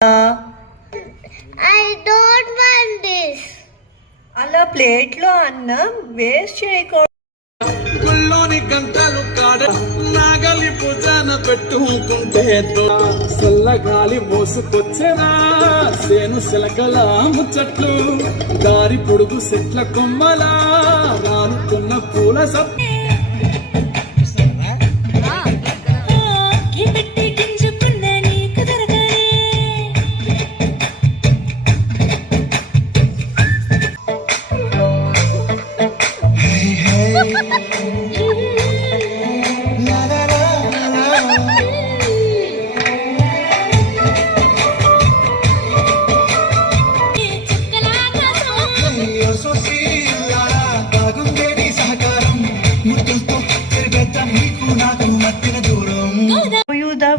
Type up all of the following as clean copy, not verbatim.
I don't want this. అలా ప్లేట్లో అన్నం వేస్ట్ చేయకూడదు. గుల్లోని గంటలు కాడ నాగలి భుజాన పెట్టుకుంటే చల్లగాలి మోసుకొచ్చేనా సేను శిలకల ముచ్చట్లు దారి పొడుగు చెట్ల కొమ్మలా రానుకున్న పూల సత్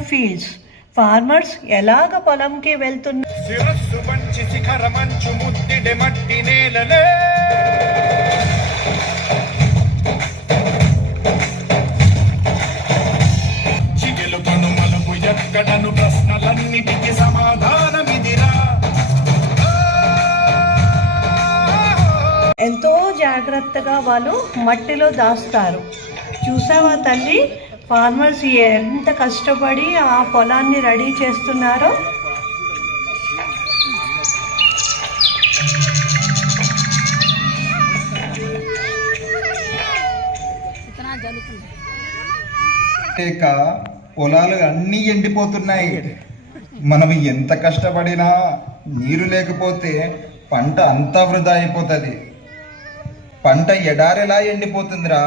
ఫీల్డ్స్ ఫార్మర్స్ ఎలాగ పొలంకి వెళ్తున్నారు. శిరస్సు మంచి శిఖర మంచు ముద్దిడి మట్టి నేలలే చిగిలు కనుమలకు ఎక్కడను ప్రశ్నలన్నిటికీ సమాధానమిదిరా. ఎంతో జాగ్రత్తగా వాళ్ళు మట్టిలో దాస్తారు. చూసావా తల్లి, ఫార్మర్స్ ఎంత కష్టపడి ఆ పొలాన్ని రెడీ చేస్తున్నారో. పొలాలు అన్నీ ఎండిపోతున్నాయి. మనం ఎంత కష్టపడినా నీరు లేకపోతే పంట అంతా వృధా అయిపోతుంది. పంట ఎడారెలా ఎండిపోతుందిరా.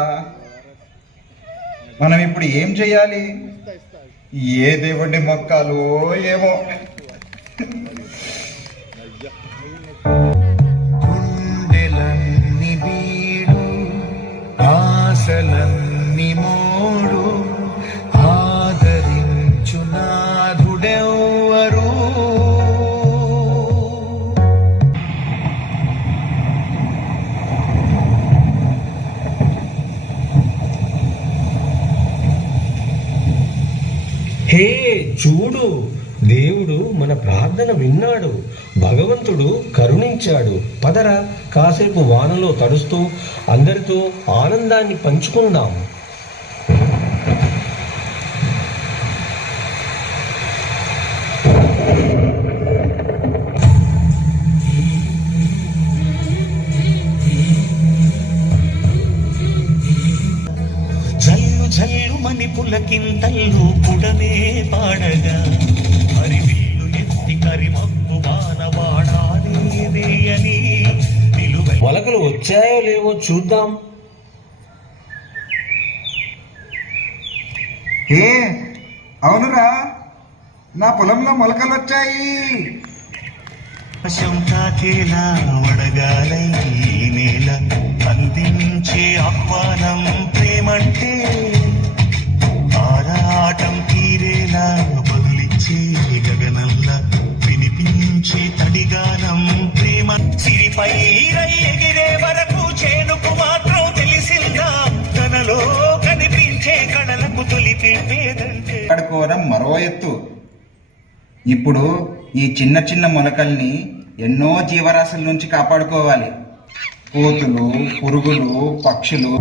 మనం ఇప్పుడు ఏం చెయ్యాలి? ఏ దేవుడి మొక్కాలో ఏమో. గుండెలన్ని బీడు ఆశలన్ని మోడు ఆదరించు నాథుడెవ్వరు. హే చూడు, దేవుడు మన ప్రార్థన విన్నాడు, భగవంతుడు కరుణించాడు. పదరా, కాసేపు వానలో తడుస్తూ అందరితో ఆనందాన్ని పంచుకుందాం. జల్లు మని పులకింతల్లు పుడమే పాడగా హరివిల్లు ఎత్తి కరిమప్పు మానవాడాలే వేయని మొలకలు వచ్చాయో లేవో చూద్దాం. ఏ అవునురా, నా పొలంలో మొలకలు వచ్చాయి. తాకేలా వడగాలై నేల అందించే ఆహ్వానం ప్రేమంటే ఆరాటం తీరేలా బదులిచ్చే గగనంలా వినిపించే తడిగానం ప్రేమ. సిరిపై ఎగిరే వరకు చేనుకు మాత్రం తెలిసిందా తనలో కనిపించే కళలకు తొలిపేదంటే. కడుకోవడం మరో ఎత్తు. ఇప్పుడు ఈ చిన్న చిన్న మొలకల్ని ఎన్నో జీవరాశుల నుంచి కాపాడుకోవాలి. కోతులు, పురుగులు, పక్షులు